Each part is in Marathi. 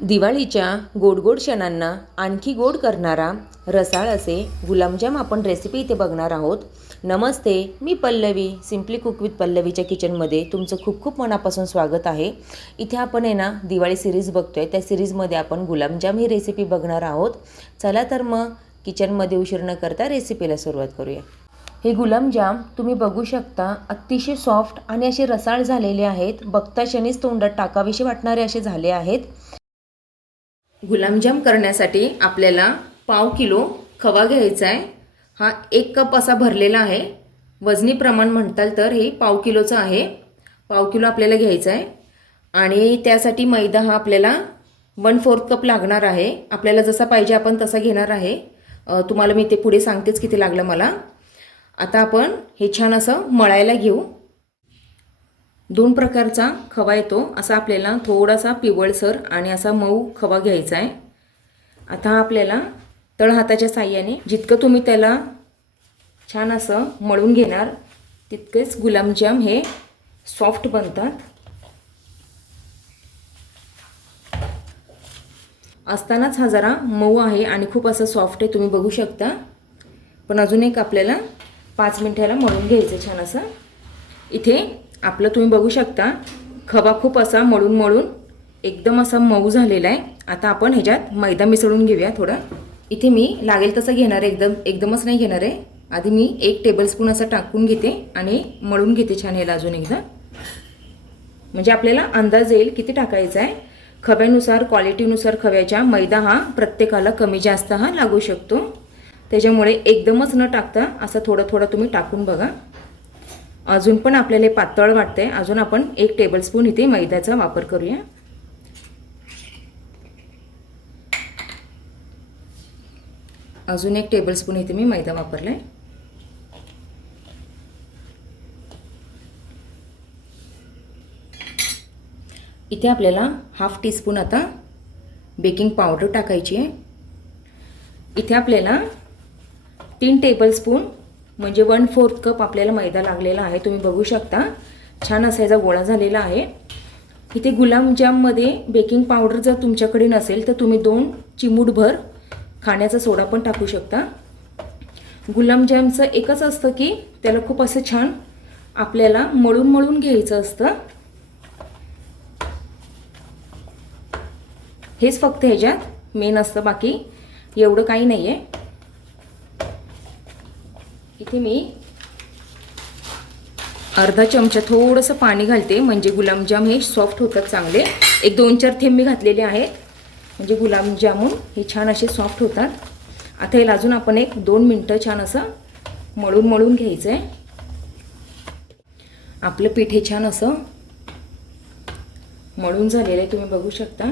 दिवाळीच्या गोड गोड क्षणांना आणखी गोड करणारा रसाळ असे गुलाबजाम आपण रेसिपी इथे बघणार आहोत. नमस्ते मी पल्लवी सिम्पली कुक विथ पल्लवीच्या किचनमध्ये तुमचं खूप खूप मनापासून स्वागत आहे. इथे आपण आहे ना दिवाळी सिरीज बघतो आहे त्या सिरीजमध्ये आपण गुलाबजाम ही रेसिपी बघणार आहोत. चला तर मग किचनमध्ये उशीर न करता रेसिपीला सुरुवात करूया. हे गुलाबजाम तुम्ही बघू शकता अतिशय सॉफ्ट आणि असे रसाळ झालेले आहेत. बघता क्षणीच तोंडात टाकाविषयी वाटणारे असे झाले आहेत. गुलाबजाम करण्यासाठी आपल्याला पाव किलो खवा घ्यायचा आहे. हा एक कप असा भरलेला आहे. वजनी प्रमाण म्हणताल तर हे पाव किलोचं आहे. पाव किलो आपल्याला घ्यायचं आहे. आणि त्यासाठी मैदा हा आपल्याला वन फोर्थ कप लागणार आहे. आपल्याला जसा पाहिजे आपण तसा घेणार आहे. तुम्हाला मी ते पुढे सांगतेच किती लागलं मला. आता आपण हे छान असं मळायला घेऊ. दोन प्रकारचा खवा येतो. असा आपल्याला थोडासा पिवळसर आणि असा मऊ खवा घ्यायचा आहे. आता आपल्याला तळहाताच्या साह्याने जितकं तुम्ही त्याला छान असं मळून घेणार तितकेच गुलाबजाम हे सॉफ्ट बनतात. असतानाच हा जरा मऊ आहे आणि खूप असं सॉफ्ट आहे तुम्ही बघू शकता. पण अजून एक आपल्याला पाच मिनिटाला मळून घ्यायचं छान असं. इथे आपलं तुम्ही बघू शकता खवा खूप असा मळून मळून एकदम असा मऊ झालेला आहे. आता आपण ह्याच्यात मैदा मिसळून घेऊया थोडा. इथे मी लागेल तसं घेणार आहे एकदम एकदमच नाही घेणार आहे. आधी मी एक टेबलस्पून असं टाकून घेते आणि मळून घेते छान याला अजून एकदा. म्हणजे आपल्याला अंदाज येईल किती टाकायचा आहे. खव्यानुसार क्वालिटीनुसार खव्याच्या मैदा हा प्रत्येकाला कमी जास्त हा लागू शकतो. त्याच्यामुळे एकदमच न टाकता असं थोडं थोडं तुम्ही टाकून बघा. अजून पण आपल्याला पातळ वाटतंय. अजून आपण एक टेबलस्पून इथे मैद्याचा वापर करूया. अजून एक टेबलस्पून इथे मी मैदा वापरलाय. इथे आपल्याला हाफ टीस्पून आता बेकिंग पावडर टाकायची आहे. इथे आपल्याला तीन टेबलस्पून म्हणजे वन फोर्थ कप आपल्याला मैदा लागलेला आहे. तुम्ही बघू शकता. छान असा याचा गोळा झालेला आहे. इथे गुलाबजाममध्ये बेकिंग पावडर जर तुमच्याकडे नसेल तर तुम्ही दोन चिमूटभर खाण्याचा सोडा पण टाकू शकता. गुलाबजामचं एकच असतं की त्याला खूप असं छान आपल्याला मळून मळून घ्यायचं असतं. हेच फक्त ह्याच्यात मेन असतं. बाकी एवढं काही नाही आहे इथे मी अर्धा चमचा थोडंसं पाणी घालते. म्हणजे गुलाबजाम हे सॉफ्ट होतात चांगले. एक दोन चार थेंब मी घातलेले आहेत. म्हणजे गुलाबजामून हे छान असे सॉफ्ट होतात. आता याला अजून आपण एक दोन मिनटं छान असं मळून मळून घ्यायचं आहे आपलं पीठ हे छान असं मळून झालेलं आहे. तुम्ही बघू शकता.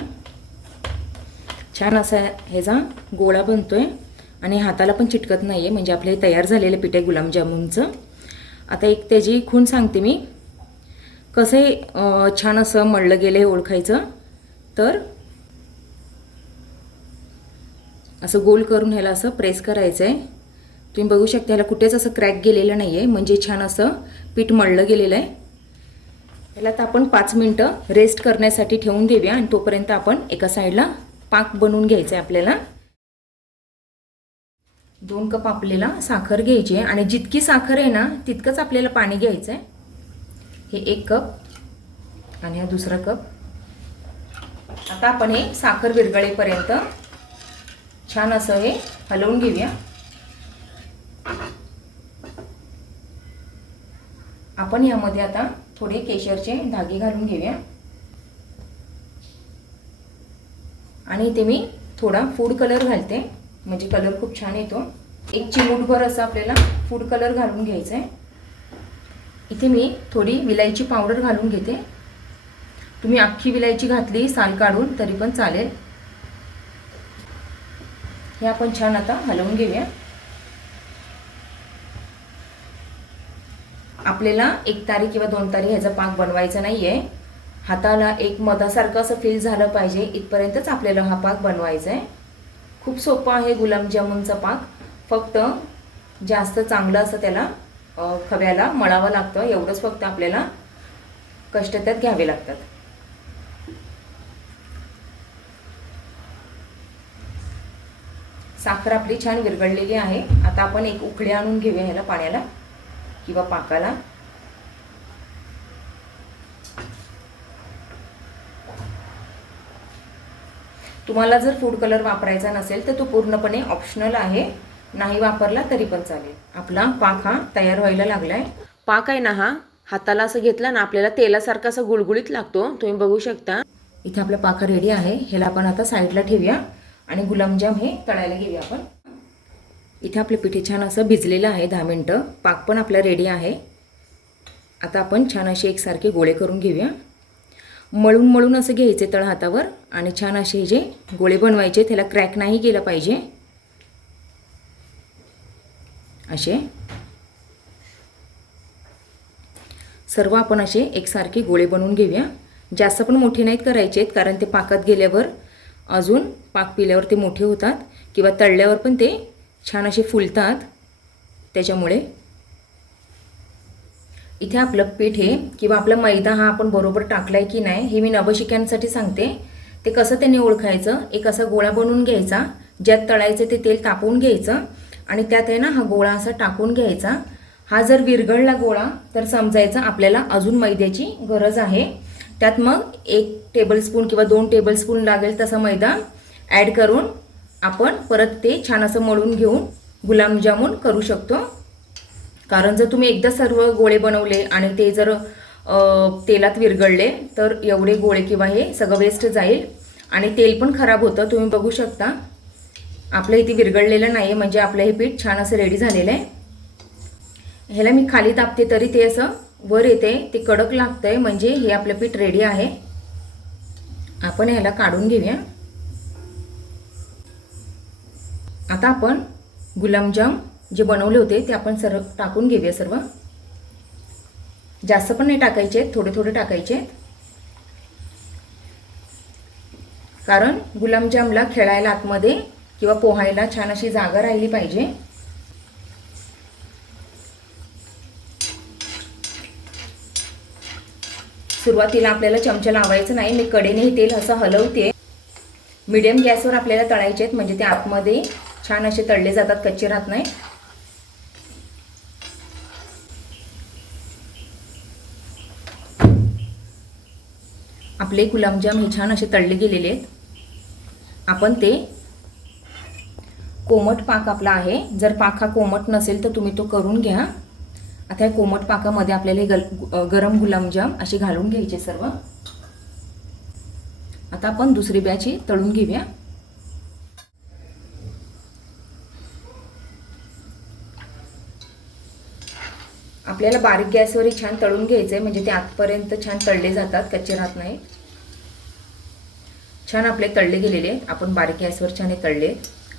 छान असा ह्याचा गोळा बनतोय. आणि हाताला पण चिटकत नाही आहे म्हणजे आपले हे तयार झालेलं पीठ आहे गुलाबजामुनचं. आता एक त्याची खूण सांगते मी. कसं छान असं मळलं गेलं हे ओळखायचं. तर असं गोल करून ह्याला असं प्रेस करायचं आहे तुम्ही बघू शकता ह्याला कुठेच असं क्रॅक गेलेलं नाही आहे म्हणजे छान असं पीठ मळलं गेलेलं आहे. ह्याला तर आपण पाच मिनटं रेस्ट करण्यासाठी ठेवून देऊया आणि तोपर्यंत आपण एका साईडला पाक बनवून घ्यायचा आहे आपल्याला. दोन कप आपल्याला साखर घ्यायची आहे. आणि जितकी साखर आहे ना तितकंच आपल्याला पाणी घ्यायचं आहे हे एक कप आणि हा दुसरा कप. आता आपण हे साखर विरगळेपर्यंत छान असं हे हलवून घेऊया. आपण यामध्ये आता थोडे केशरचे धागे घालून घेऊया. आणि इथे मी थोडा फूड कलर घालते. म्हणजे कलर खूप छान येतो. एक चिमूटभर असं आपल्याला फूड कलर घालून घ्यायचा आहे इथे मी थोडी विलायची पावडर घालून घेते. तुम्ही अख्खी विलायची घातली साल काढून तरी पण चालेल. हे आपण छान आता हलवून घेऊया. आपल्याला एक तारी किंवा दोन तारी ह्याचा पाक बनवायचा नाही आहे हाताला एक मधासारखं असं फील झालं पाहिजे. इथपर्यंतच आपल्याला हा पाक बनवायचा आहे खूप सोपं आहे गुलाबजामुनचा पाक. फक्त जास्त चांगलं असं त्याला खव्याला मळावं लागतं. एवढंच फक्त आपल्याला कष्ट त्यात घ्यावे लागतात. साखर आपली छान विरगळलेली आहे. आता आपण एक उकडी आणून घेऊया ह्याला पाण्याला किंवा पाकाला. तुम्हाला जर फूड कलर वापरायचा नसेल तर तो पूर्णपणे ऑप्शनल आहे. नाही वापरला तरी पण चालेल. आपला पाक हा तयार व्हायला लागलाय. पाक आहे ना हा? हाताला असं घेतला ना आपल्याला तेलासारखा असं गुळगुळीत लागतो. तुम्ही बघू शकता. इथे आपला पाक रेडी आहे. ह्याला आपण आता साईडला ठेवूया. आणि गुलाबजाम हे तळायला घेऊया आपण. इथे आपलं पिठे छान असं भिजलेलं आहे दहा मिनटं. पाक पण आपला रेडी आहे. आता आपण छान असे एकसारखे गोळे करून घेऊया. मळून मळून असं घ्यायचे तळ हातावर आणि छान असे जे गोळे बनवायचे त्याला क्रॅक नाही गेला पाहिजे. असे. सर्व आपण असे एकसारखे गोळे बनवून घेऊया. जास्त पण मोठे नाहीत करायचे आहेत कारण ते पाकात गेल्यावर अजून पाक पिल्यावर ते मोठे होतात किंवा तळल्यावर पण ते छान असे फुलतात. त्याच्यामुळे इथे आपलं पीठ हे किंवा आपला मैदा हा आपण बरोबर टाकलाय की नाही हे मी नवशिक्यांसाठी सांगते. ते कसं त्यांनी ओळखायचं? एक असा गोळा बनवून घ्यायचा ज्यात तळायचं ते तेल तापवून घ्यायचं आणि त्यात आहे ना हा गोळा असा टाकून घ्यायचा. हा जर विरघळला गोळा तर समजायचं आपल्याला अजून मैद्याची गरज आहे. त्यात मग एक टेबलस्पून किंवा दोन टेबलस्पून लागेल तसा मैदा ॲड करून आपण परत ते छान असं मळून घेऊन गुलाबजामून करू शकतो. कारण जर तुम्ही एकदा सर्व गोळे बनवले आणि ते जर तेलात विरघळले तर एवढे गोळे किंवा हे सगळं वेस्ट जाईल. आणि तेल पण खराब होतं. तुम्ही बघू शकता. आपलं इथे विरघळलेलं नाही आहे म्हणजे आपलं हे पीठ छान असं रेडी झालेलं आहे. ह्याला मी खाली तापते तरी ते असं वर येते. ते कडक लागतंय. म्हणजे हे आपलं पीठ रेडी आहे. आपण ह्याला काढून घेऊया. आता आपण गुलाबजाम जे बनवले होते ते आपण सर्व टाकून घेऊया सर्व. जास्त पण नाही टाकायचे थोडे थोडे टाकायचे. कारण गुलाबजामला खेळायला आतमध्ये किंवा पोहायला छान अशी जागा राहिली पाहिजे. सुरुवातीला आपल्याला चमचा लावायचं नाही मी कडेने हे तेल असं हलवते. मीडियम गॅसवर आपल्याला तळायचे आहेत म्हणजे ते आतमध्ये छान असे तळले जातात कच्चे राहत नाही. आपले गुलाबजाम हे छान असे तळले गेलेले आहेत. आपण ते कोमट पाक आपला आहे. जर पाक हा कोमट नसेल तर तुम्ही तो करून घ्या. आता या कोमट पाकामध्ये आपल्याला हे गल गरम गुलाबजाम असे घालून घ्यायचे सर्व. आता आपण दुसरी बॅची तळून घेऊया. आपल्याला बारीक गॅसवर छान तळून घ्यायचं आहे म्हणजे ते आतपर्यंत छान तळले जातात. कच्चे राहत नाही छान आपले तळले गेलेले आहेत. आपण बारीक गॅसवर छान हे तळले.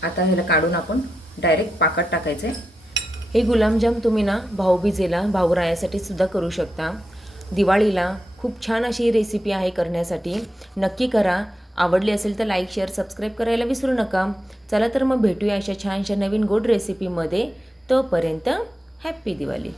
आता ह्याला काढून आपण डायरेक्ट पाकात टाकायचं. आहे हे गुलाबजाम तुम्ही ना भाऊबीजेला भाऊरायासाठी सुद्धा करू शकता. दिवाळीला खूप छान अशी रेसिपी आहे करण्यासाठी. नक्की करा. आवडली असेल तर लाईक शेअर सबस्क्राईब करायला विसरू नका. चला तर मग भेटूया अशा छानशा नवीन गोड रेसिपीमध्ये तोपर्यंत हॅप्पी दिवाळी.